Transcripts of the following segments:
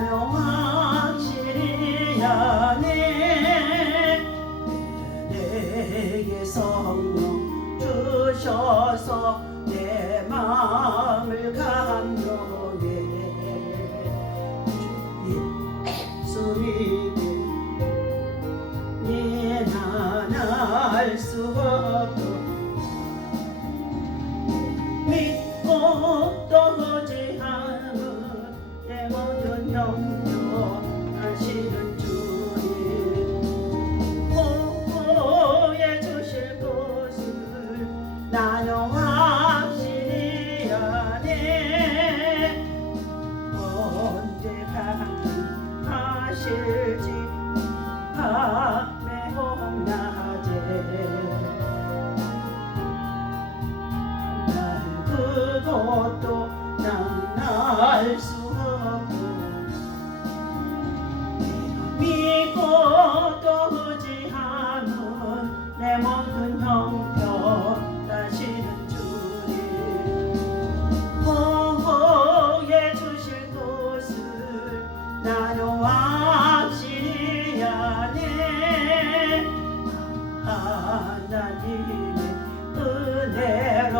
나는 확실히 아네. 내게 성령 주셔서 내 마음을 감동해. 예수 믿게 난 알 수 없고 믿고 또 의지하는 내 모든 영역 하시는 주님 보호해 주실 것을 나는 확실히 아네. 언제 가능하실지 밤에 홍낮에 난 그것도 난 알 수 없고 믿고 또 의지하는 내 모든 형편하시는 주님 보호해 주실 것을 나는 확실히 아네. 하나님의 은혜로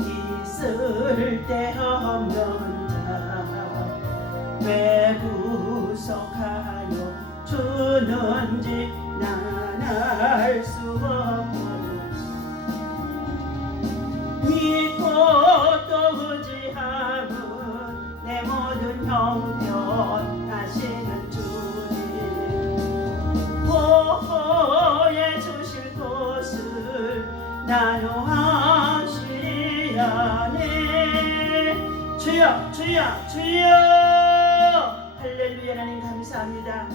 있을 때 없는 자 왜 구속하여 주는지 난 알 수 없고 믿고 또 의지하는 내 모든 형편 하시는 주님 보호해 주실 것을 나는 확실히 아네. 주여 주여 주여 할렐루야. 하나님 감사합니다.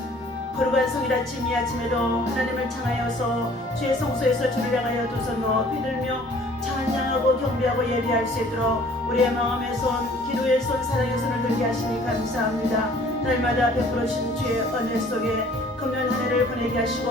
거룩한 성일 아침 이 아침에도 하나님을 창하여서 주의 성소에서 주를 향하여 두 손 높이 들며 찬양하고 경배하고 예배할 수 있도록 우리의 마음의 손, 기도의 손, 사랑의 손을 들게 하시니 감사합니다. 날마다 베풀으신 주의 은혜 속에 금년 한 해를 보내게 하시고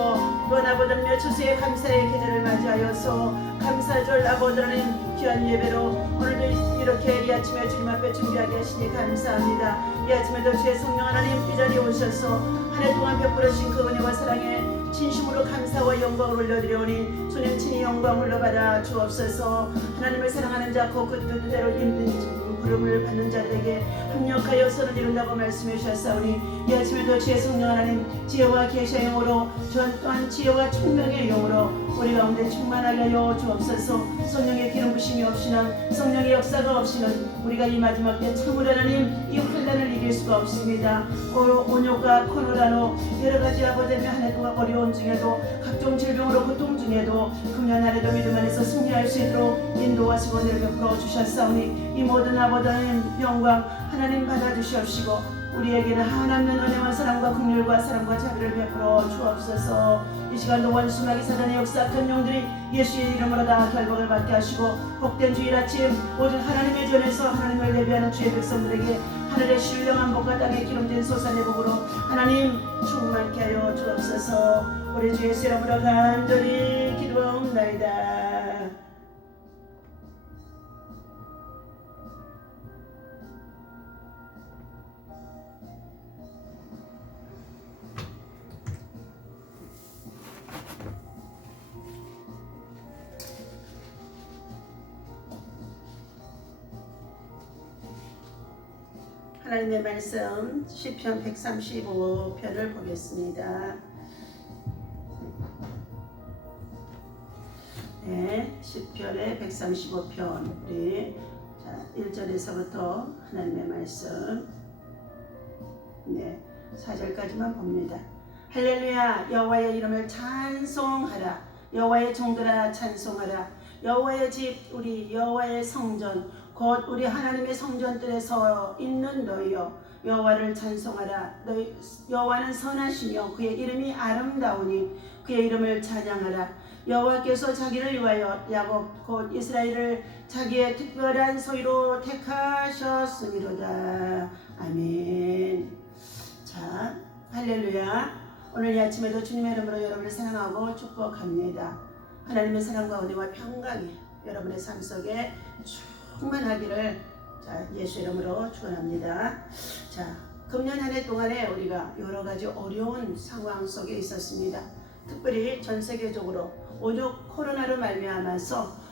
또 나보다며 주수의 감사의 계절을 맞이하여서 감사절 아버지 하나님 귀한 예배로 오늘도 이렇게 이 아침에 주님 앞에 준비하게 하시니 감사합니다. 이 아침에도 주의 성령 하나님 이 자리에 오셔서 한 해 동안 베풀으신 그 은혜와 사랑에 진심으로 감사와 영광을 올려드려오니 주님 친히 영광 흘러받아 주옵소서. 하나님을 사랑하는 자 그 뜻대로 힘든 부름을 받는 자들에게 합력하여 선을 이룬다고 말씀해 주셨사오니 이 아침에도 주의 성령 하나님 지혜와 계시의 영으로 전 또한 지혜와 총명의 영으로 우리 가운데 충만하게 하여 주옵소서. 성령의 기름 부심이 없이는 성령의 역사가 없이는 우리가 이 마지막 때 참으로 하나님 이 환난을 이길 수가 없습니다. 온욕과 코로나로 여러가지 아버지며 한 해 동안 어려움 중에도 각종 질병으로 고통 중에도 금년 한 해도 믿음 안에서 승리할 수 있도록 인도하시고 은혜를 베풀어 주셨사오니 이 모든 아버지 하나님 영광 하나님 받아주시옵시고 우리에게는 한없는 은혜와 사랑과 긍휼과 사랑과 자비를 베풀어 주옵소서. 이 시간도 원수마귀 사단의 역사악한 영들이 예수의 이름으로 다 결박을 받게 하시고 복된 주일 아침 오직 하나님의 전에서 하나님을 예배하는 주의 백성들에게 하늘의 신령한 복과 땅의 기름진 솟아내 복으로 하나님 충만케 하여 주옵소서. 우리 주 예수 이름으로 간절히 기도하옵나이다. 하나님의 말씀 시편 135편을 보겠습니다. 네, 시편의 135편 우리 1절에서부터 하나님의 말씀 4절까지만 봅니다. 할렐루야. 여호와의 이름을 찬송하라. 여호와의 종들아 찬송하라. 여호와의 집 우리 여호와의 성전 곧 우리 하나님의 성전들에 서 있는 너희여 여호와를 찬송하라. 너희 여호와는 선하시며 그의 이름이 아름다우니 그의 이름을 찬양하라. 여호와께서 자기를 위하여 야곱 곧 이스라엘을 자기의 특별한 소유로 택하셨음이로다. 아멘. 자, 할렐루야. 오늘 이 아침에도 주님의 이름으로 여러분을 사랑하고 축복합니다. 하나님의 사랑과 은혜와 평강이 여러분의 삶 속에 충만하기를 예수 이름으로 축원합니다. 자, 금년 한 해 동안에 우리가 여러 가지 어려운 상황 속에 있었습니다. 특별히 전 세계적으로 오죽 코로나로 말미암아서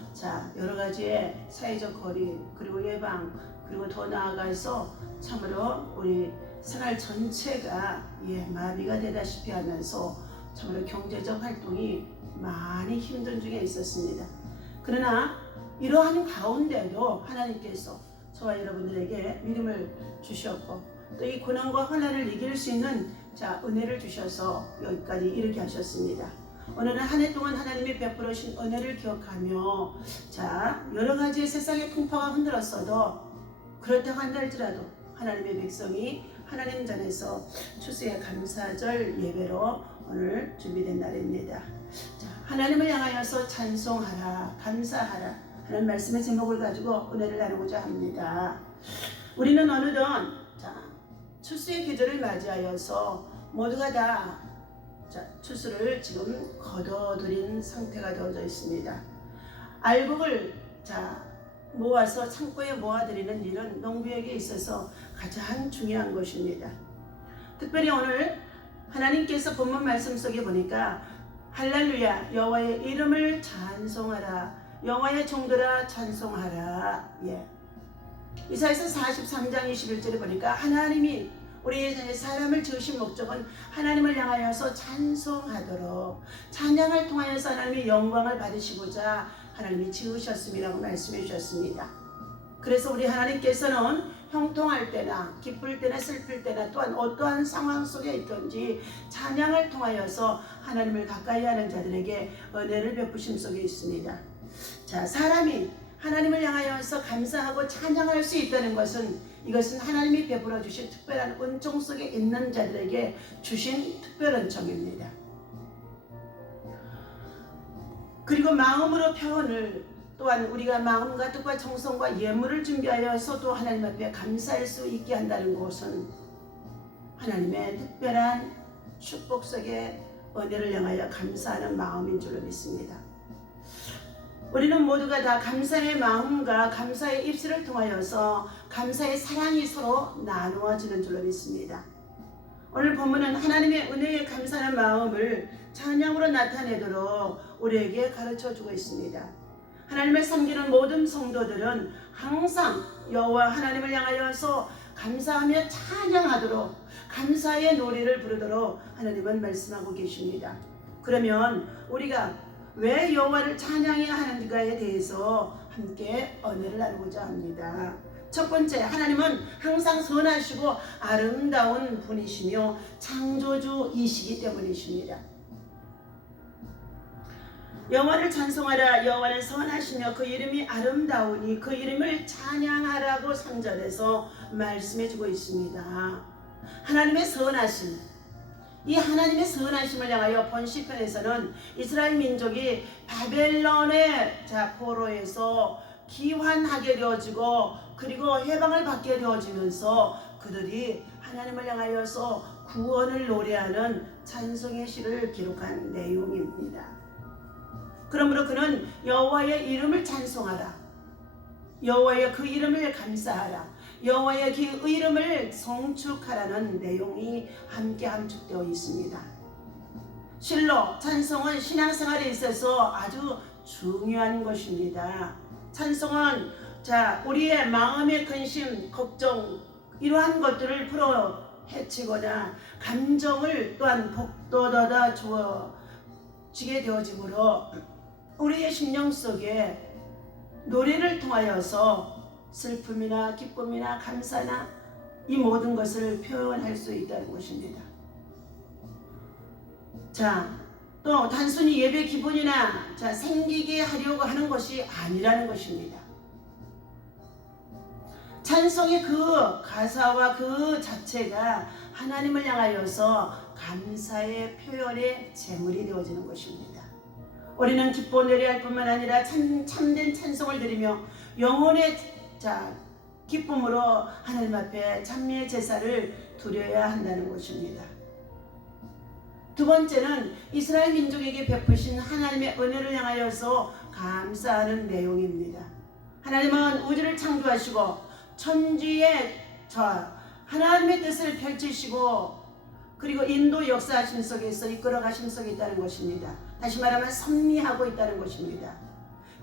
여러 가지의 사회적 거리 그리고 예방 그리고 더 나아가서 참으로 우리 생활 전체가 마비가 되다시피 하면서 참으로 경제적 활동이 많이 힘든 중에 있었습니다. 그러나 이러한 가운데도 하나님께서 저와 여러분들에게 믿음을 주셨고 또 이 고난과 환난을 이길 수 있는 은혜를 주셔서 여기까지 이르게 하셨습니다. 오늘은 한 해 동안 하나님이 베풀어 주신 은혜를 기억하며 여러 가지 세상의 풍파가 흔들었어도 그렇다고 한다 할지라도 하나님의 백성이 하나님 전에서 추수의 감사절 예배로 오늘 준비된 날입니다. 하나님을 향하여서 찬송하라 감사하라 하는 말씀의 제목을 가지고 은혜를 나누고자 합니다. 우리는 어느덧 추수의 계절을 맞이하여서 모두가 다 추수를 지금 거둬들인 상태가 되어져 있습니다. 알곡을 모아서 창고에 모아드리는 일은 농부에게 있어서 가장 중요한 것입니다. 특별히 오늘 하나님께서 본문 말씀 속에 보니까 할렐루야 여호와의 이름을 찬송하라 여호와의 종들아 찬송하라. 이사야서 43장 21절에 보니까 하나님이 우리 사람을 지으신 목적은 하나님을 향하여서 찬송하도록 찬양을 통하여서 하나님의 영광을 받으시고자 하나님이 지으셨음이라고 말씀해 주셨습니다. 그래서 우리 하나님께서는 형통할 때나 기쁠 때나 슬플 때나 또한 어떠한 상황 속에 있든지 찬양을 통하여서 하나님을 가까이 하는 자들에게 은혜를 베푸심 속에 있습니다. 사람이 하나님을 향하여서 감사하고 찬양할 수 있다는 것은 이것은 하나님이 베풀어 주신 특별한 은총 속에 있는 자들에게 주신 특별 은총입니다. 그리고 마음으로 표현을 또한 우리가 마음과 뜻과 정성과 예물을 준비하여서 또 하나님 앞에 감사할 수 있게 한다는 것은 하나님의 특별한 축복 속에 은혜를 향하여 감사하는 마음인 줄로 믿습니다. 우리는 모두가 다 감사의 마음과 감사의 입술을 통하여서 감사의 사랑이 서로 나누어지는 줄로 믿습니다. 오늘 본문은 하나님의 은혜에 감사하는 마음을 찬양으로 나타내도록 우리에게 가르쳐주고 있습니다. 하나님을 섬기는 모든 성도들은 항상 여호와 하나님을 향하여서 감사하며 찬양하도록 감사의 노래를 부르도록 하나님은 말씀하고 계십니다. 그러면 우리가 왜 여호와를 찬양해야 하는가에 대해서 함께 은혜를 나누고자 합니다. 첫 번째, 하나님은 항상 선하시고 아름다운 분이시며 창조주이시기 때문이십니다. 여호와를 찬송하라 여호와는 선하시며 그 이름이 아름다우니 그 이름을 찬양하라고 3절에서 말씀해 주고 있습니다. 하나님의 선하심, 이 하나님의 선하심을 향하여 본 시편에서는 이스라엘 민족이 바벨론의 포로에서 기환하게 되어지고 그리고 해방을 받게 되어지면서 그들이 하나님을 향하여서 구원을 노래하는 찬송의 시를 기록한 내용입니다. 그러므로 그는 여호와의 이름을 찬송하라 여호와의 그 이름을 감사하라 여호와의 그 이름을 성축하라는 내용이 함께 함축되어 있습니다. 실로 찬송은 신앙생활에 있어서 아주 중요한 것입니다. 찬송은 우리의 마음의 근심, 걱정 이러한 것들을 풀어 헤치거나 감정을 또한 북돋아 주어지게 되어지므로 우리의 심령 속에 노래를 통하여서 슬픔이나 기쁨이나 감사나 이 모든 것을 표현할 수 있다는 것입니다. 또 단순히 예배 기분이나 생기게 하려고 하는 것이 아니라는 것입니다. 찬송의 그 가사와 그 자체가 하나님을 향하여서 감사의 표현의 제물이 되어지는 것입니다. 우리는 기뻐 노래할 뿐만 아니라 참된 찬송을 드리며 영혼의 기쁨으로 하나님 앞에 찬미의 제사를 드려야 한다는 것입니다. 두 번째는 이스라엘 민족에게 베푸신 하나님의 은혜를 향하여서 감사하는 내용입니다. 하나님은 우주를 창조하시고 천지에 하나님의 뜻을 펼치시고 그리고 인도 역사하심 속에서 이끌어 가심 속에 있다는 것입니다. 다시 말하면 섭리하고 있다는 것입니다.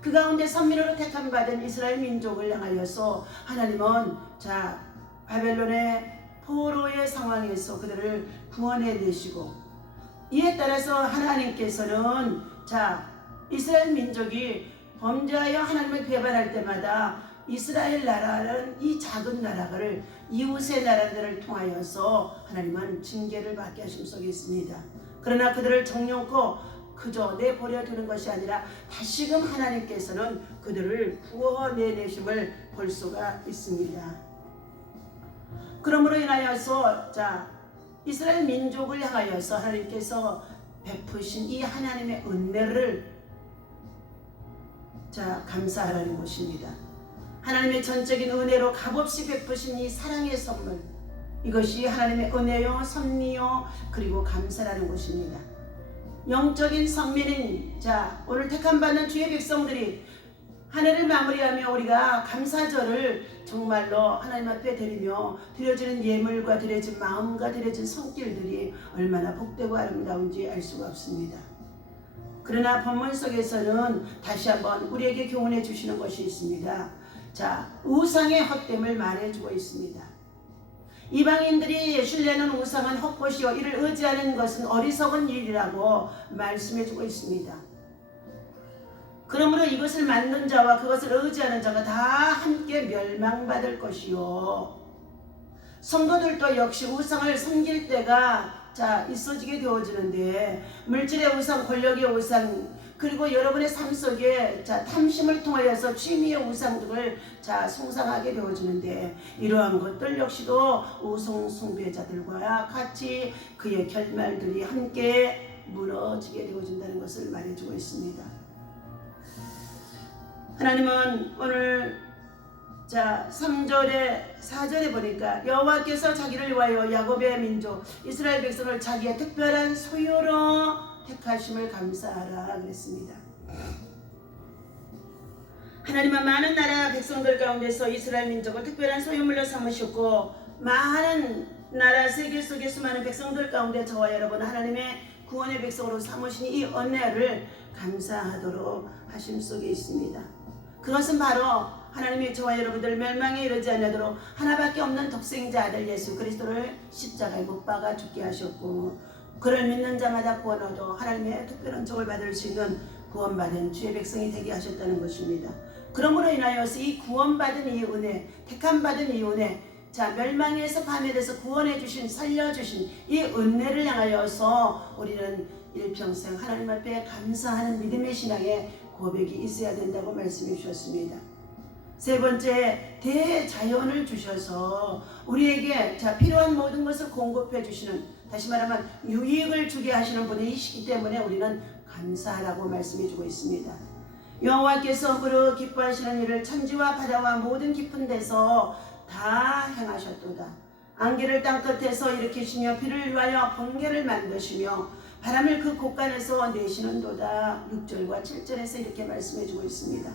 그 가운데 선민으로 택함 받은 이스라엘 민족을 향하여서 하나님은 바벨론의 포로의 상황에서 그들을 구원해 내시고, 이에 따라서 하나님께서는 이스라엘 민족이 범죄하여 하나님을 배반할 때마다 이스라엘 나라는 이 작은 나라를 이웃의 나라들을 통하여서 하나님은 징계를 받게 하심 속에 있습니다. 그러나 그들을 정령코 그저 내버려 두는 것이 아니라 다시금 하나님께서는 그들을 구원해내심을 볼 수가 있습니다. 그러므로 인하여서 이스라엘 민족을 향하여서 하나님께서 베푸신 이 하나님의 은혜를 감사하라는 것입니다. 하나님의 전적인 은혜로 값없이 베푸신 이 사랑의 선물, 이것이 하나님의 은혜요 섭리요 그리고 감사라는 것입니다. 영적인 선민인 오늘 택함받는 주의 백성들이 한 해를 마무리하며 우리가 감사절을 정말로 하나님 앞에 드리며 드려지는 예물과 드려진 마음과 드려진 손길들이 얼마나 복되고 아름다운지 알 수가 없습니다. 그러나 본문 속에서는 다시 한번 우리에게 교훈해 주시는 것이 있습니다. 우상의 헛됨을 말해주고 있습니다. 이방인들이 신뢰하는 우상은 헛것이요 이를 의지하는 것은 어리석은 일이라고 말씀해주고 있습니다. 그러므로 이것을 만든 자와 그것을 의지하는 자가 다 함께 멸망받을 것이요, 성도들도 역시 우상을 섬길 때가 있어지게 되어지는데, 물질의 우상, 권력의 우상, 그리고 여러분의 삶 속에 탐심을 통하여서 취미의 우상들을 숭상하게 되어지는데, 이러한 것들 역시도 우상 숭배자들과 같이 그의 결말들이 함께 무너지게 되어진다는 것을 말해주고 있습니다. 하나님은 오늘 3절에 4절에 보니까 여호와께서 자기를 위하여 야곱의 민족 이스라엘 백성을 자기의 특별한 소유로 택하심을 감사하라 그랬습니다. 하나님은 많은 나라 백성들 가운데서 이스라엘 민족을 특별한 소유물로 삼으셨고, 많은 나라 세계 속의 수많은 백성들 가운데 저와 여러분 하나님의 구원의 백성으로 삼으신 이 은혜를 감사하도록 하심 속에 있습니다. 그것은 바로 하나님이 저와 여러분들 멸망에 이르지 않도록 하나밖에 없는 독생자 아들 예수 그리스도를 십자가에 못 박아 죽게 하셨고, 그를 믿는 자마다 구원 얻어 하나님의 특별한 족을 받을 수 있는 구원받은 주의 백성이 되게 하셨다는 것입니다. 그러므로 인하여서 이 구원받은 이 은혜, 택함받은 이 은혜, 멸망에서 파멸해서 구원해 주신, 살려주신 이 은혜를 향하여서 우리는 일평생 하나님 앞에 감사하는 믿음의 신앙의 고백이 있어야 된다고 말씀해 주셨습니다. 세 번째, 대자연을 주셔서 우리에게 필요한 모든 것을 공급해 주시는, 다시 말하면 유익을 주게 하시는 분이시기 때문에 우리는 감사하라고 말씀해 주고 있습니다. 여호와께서 그로 기뻐하시는 일을 천지와 바다와 모든 깊은 데서 다 행하셨도다. 안개를 땅끝에서 일으키시며 비를 위하여 번개를 만드시며 바람을 그 곳간에서 내시는도다. 6절과 7절에서 이렇게 말씀해 주고 있습니다.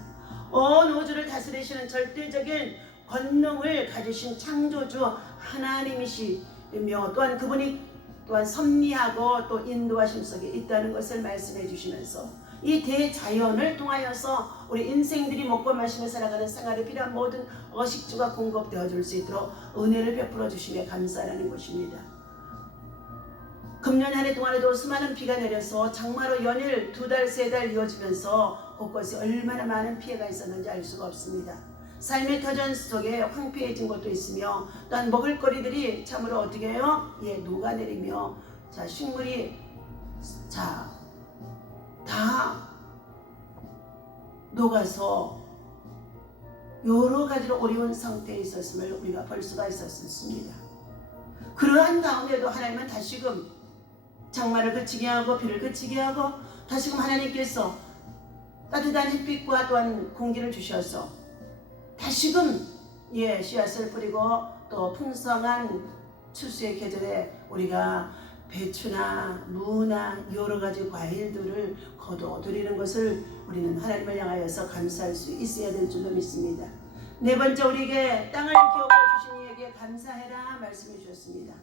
온 우주를 다스리시는 절대적인 권능을 가지신 창조주 하나님이시며, 또한 그분이 또한 섭리하고 또 인도하심 속에 있다는 것을 말씀해 주시면서 이 대자연을 통하여서 우리 인생들이 먹고 마시며 살아가는 생활에 필요한 모든 어식주가 공급되어 줄 수 있도록 은혜를 베풀어 주심에 감사하는 것입니다. 금년 한 해 동안에도 수많은 비가 내려서 장마로 연일 2달, 3달 이어지면서 곳곳에 얼마나 많은 피해가 있었는지 알 수가 없습니다. 삶의 터전 속에 황폐해진 것도 있으며, 또한 먹을거리들이 참으로 어떻게 해요? 녹아내리며 식물이 다 녹아서 여러 가지로 어려운 상태에 있었음을 우리가 볼 수가 있었습니다. 그러한 가운데도 하나님은 다시금 장마를 그치게 하고 비를 그치게 하고 다시금 하나님께서 따뜻한 햇빛과 또한 공기를 주셔서 다시금 씨앗을 뿌리고 또 풍성한 추수의 계절에 우리가 배추나 무나 여러 가지 과일들을 거둬들이는 것을 우리는 하나님을 향하여서 감사할 수 있어야 될 줄로 믿습니다. 네 번째, 우리에게 땅을 기업으로 주신 이에게 감사해라 말씀해 주셨습니다.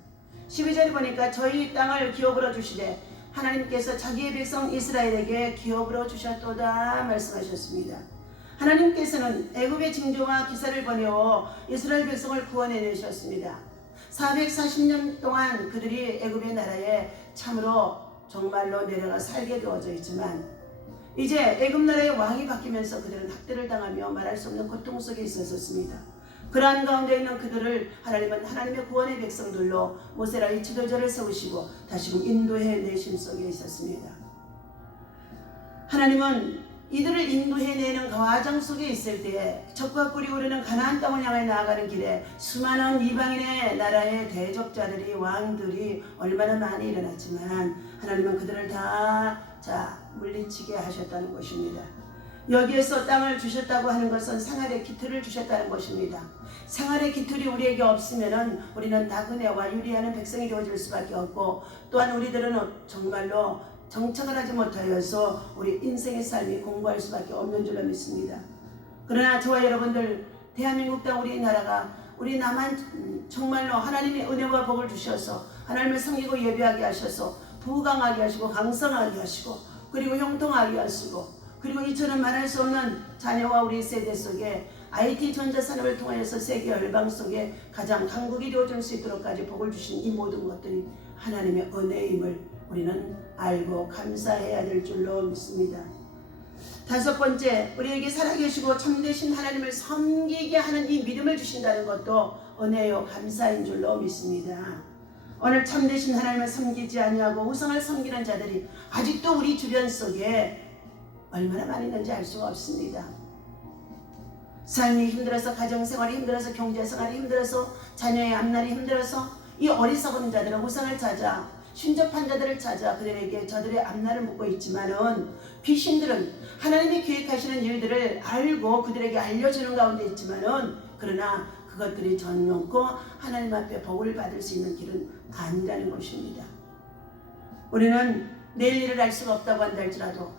12절에 보니까 저희 땅을 기업으로 주시되 하나님께서 자기의 백성 이스라엘에게 기업으로 주셨도다 말씀하셨습니다. 하나님께서는 애굽의 징조와 기사를 보내어 이스라엘 백성을 구원해 내셨습니다. 440년 동안 그들이 애굽의 나라에 참으로 정말로 내려가 살게 되어져 있지만 이제 애굽 나라의 왕이 바뀌면서 그들은 학대를 당하며 말할 수 없는 고통 속에 있었습니다. 그러한 가운데 있는 그들을 하나님은 하나님의 구원의 백성들로 모세라 이 지도자를 세우시고 다시금 인도해 내심 속에 있었습니다. 하나님은 이들을 인도해내는 과정 속에 있을 때에 적과 꿀이 오르는 가나안 땅을 향해 나아가는 길에 수많은 이방인의 나라의 대적자들이 왕들이 얼마나 많이 일어났지만 하나님은 그들을 다 물리치게 하셨다는 것입니다. 여기에서 땅을 주셨다고 하는 것은 생활의 기틀을 주셨다는 것입니다. 생활의 기틀이 우리에게 없으면 우리는 나그네와 유리하는 백성이 되어질 수밖에 없고, 또한 우리들은 정말로 정착을 하지 못하여서 우리 인생의 삶이 공부할 수밖에 없는 줄로 믿습니다. 그러나 저와 여러분들, 대한민국 땅 우리나라가, 우리 남한 정말로 하나님의 은혜와 복을 주셔서 하나님을 섬기고 예배하게 하셔서 부강하게 하시고 강성하게 하시고 그리고 형통하게 하시고, 그리고 이처럼 말할 수 없는 자녀와 우리 세대 속에 IT 전자산업을 통하여서 세계 열방 속에 가장 강국이 되어줄 수 있도록까지 복을 주신 이 모든 것들이 하나님의 은혜임을 우리는 알고 감사해야 될 줄로 믿습니다. 다섯 번째, 우리에게 살아계시고 참되신 하나님을 섬기게 하는 이 믿음을 주신다는 것도 은혜요 감사인 줄로 믿습니다. 오늘 참되신 하나님을 섬기지 아니하고 우상을 섬기는 자들이 아직도 우리 주변 속에 얼마나 많이 있는지 알 수가 없습니다. 삶이 힘들어서, 가정생활이 힘들어서, 경제생활이 힘들어서, 자녀의 앞날이 힘들어서 이 어리석은 자들은 우상을 찾아 신접한 자들을 찾아 그들에게 저들의 앞날을 묻고 있지만은 귀신들은 하나님이 계획하시는 일들을 알고 그들에게 알려주는 가운데 있지만은 그러나 그것들이 전놓고 하나님 앞에 복을 받을 수 있는 길은 아니라는 것입니다. 우리는 내일 일을 알 수가 없다고 한다 할지라도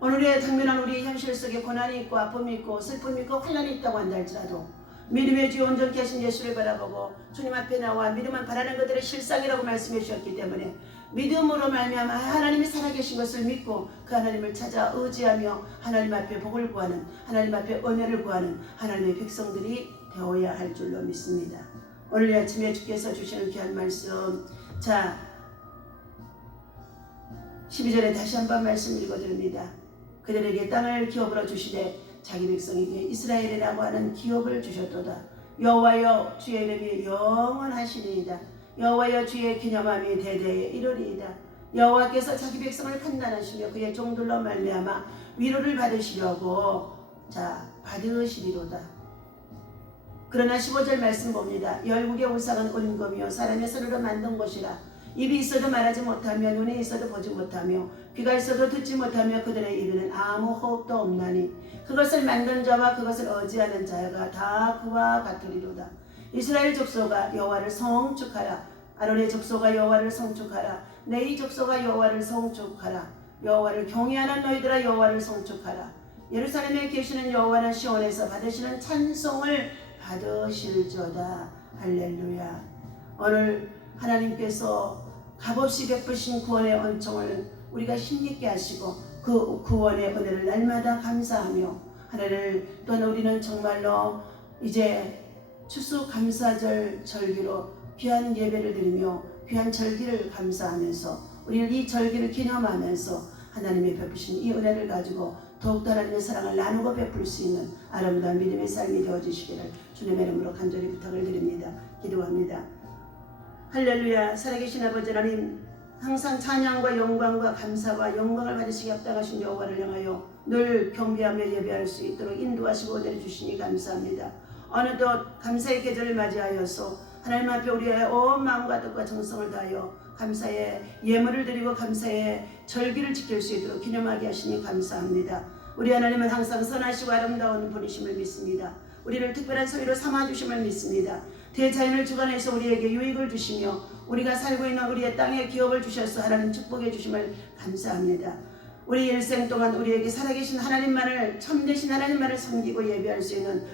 오늘의 당면한 우리의 현실 속에 고난이 있고 아픔이 있고 슬픔이 있고 환난이 있다고 한다 할지라도 믿음의 주 온전케 하신 예수를 바라보고 주님 앞에 나와 믿음은 바라는 것들의 실상이라고 말씀해 주셨기 때문에 믿음으로 말미암아 하나님이 살아계신 것을 믿고 그 하나님을 찾아 의지하며 하나님 앞에 복을 구하는, 하나님 앞에 은혜를 구하는 하나님의 백성들이 되어야 할 줄로 믿습니다. 오늘 아침에 주께서 주시는 귀한 말씀, 12절에 다시 한번 말씀 읽어드립니다. 그들에게 땅을 기업으로 주시되 자기 백성에게 이스라엘이라고 하는 기업을 주셨도다. 여호와여 주의 이름이 영원하시니이다. 여호와여 주의 기념함이 대대에 이르리이다. 여호와께서 자기 백성을 판단하시며 그의 종들로 말미암아 위로를 받으시려고 받으시리로다. 그러나 15절 말씀 봅니다. 열국의 우상은 은금이요 사람의 손으로 만든 것이라. 입이 있어도 말하지 못하며 눈이 있어도 보지 못하며 귀가 있어도 듣지 못하며 그들의 입에는 아무 호흡도 없나니 그것을 만든 자와 그것을 의지하는 자가 다 그와 같으리로다. 이스라엘 족속아 여호와를 성축하라. 아론의 족속아 여호와를 성축하라. 네이 족속아 여호와를 성축하라. 여호와를 경외하는 너희들아 여호와를 성축하라. 예루살렘에 계시는 여호와는 시온에서 받으시는 찬송을 받으실저다. 할렐루야. 오늘 하나님께서 값없이 베푸신 구원의恩寵을 우리가 힘있게 하시고 그 구원의 은혜를 날마다 감사하며 하나님을 또한 우리는 정말로 이제 추수감사절 절기로 귀한 예배를 드리며 귀한 절기를 감사하면서 우리는 이 절기를 기념하면서 하나님의 베푸신 이 은혜를 가지고 더욱더 하나님의 사랑을 나누고 베풀 수 있는 아름다운 믿음의 삶이 되어주시기를 주님의 이름으로 간절히 부탁을 드립니다. 기도합니다. 할렐루야. 살아계신 아버지 하나님, 항상 찬양과 영광과 감사와 영광을 받으시기 합당하신 여호와를 향하여 늘 경배하며 예배할 수 있도록 인도하시고 은혜를 주시니 감사합니다. 어느덧 감사의 계절을 맞이하여서 하나님 앞에 우리의 온 마음과 뜻과 정성을 다하여 감사의 예물을 드리고 감사의 절기를 지킬 수 있도록 기념하게 하시니 감사합니다. 우리 하나님은 항상 선하시고 아름다운 분이심을 믿습니다. 우리를 특별한 소유로 삼아주심을 믿습니다. 대자연을 주관해서 우리에게 유익을 주시며 우리가 살고 있는 우리의 땅에 기업을 주셔서 하나님 축복해 주심을 감사합니다. 우리 일생 동안 우리에게 살아계신 하나님만을, 참되신 하나님만을 섬기고 예배할 수 있는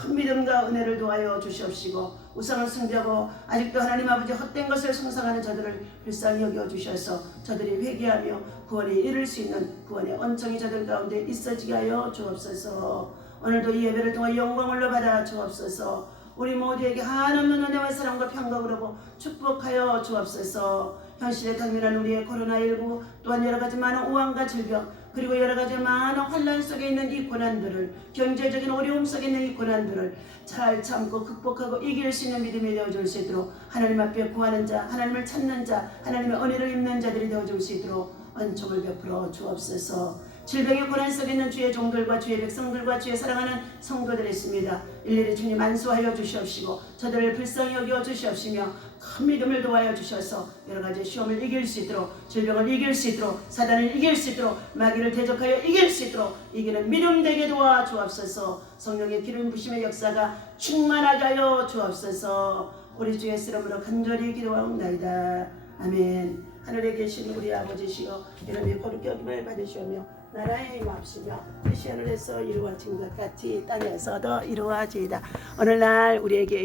큰 믿음과 은혜를 도하여 주시옵시고 우상을 숭배하고 아직도 하나님 아버지 헛된 것을 숭상하는 저들을 불쌍히 여겨 주셔서 저들이 회개하며 구원에 이를 수 있는 구원의 언총이 저들 가운데 있어지게 하여 주옵소서. 오늘도 이 예배를 통해 영광을 받아 주옵소서. 우리 모두에게 한없는 은혜와 사랑과 평강을 하고 축복하여 주옵소서. 현실에 당면한 우리의 코로나19 또한 여러가지 많은 우환과 질병 그리고 여러가지 많은 환난 속에 있는 이 고난들을 경제적인 어려움 속에 있는 이 고난들을 잘 참고 극복하고 이길 수 있는 믿음이 되어줄 수 있도록 하나님 앞에 구하는 자 하나님을 찾는 자 하나님의 은혜를 입는 자들이 되어줄 수 있도록 은총을 베풀어 주옵소서. 질병의 고난 속에 있는 주의 종들과 주의 백성들과 주의 사랑하는 성도들이 있습니다. 일일이 주님 안수하여 주시옵시고 저들을 불쌍히 여겨 주시옵시며 큰 믿음을 도하여 주셔서 여러가지 시험을 이길 수 있도록 질병을 이길 수 있도록 사단을 이길 수 있도록 마귀를 대적하여 이길 수 있도록 이기는 믿음 되게 도와 주옵소서. 성령의 기름 부심의 역사가 충만하게 하여 주옵소서. 우리 주의 이름으로 간절히 기도하옵나이다. 아멘. 하늘에 계신 우리 아버지시여 이름이 거룩히 여김을 받으시오며 나라에 임합시며 뜻이 하늘에서 이루어진 것 같이 땅에서도 이루어지이다. 오늘날 우리에게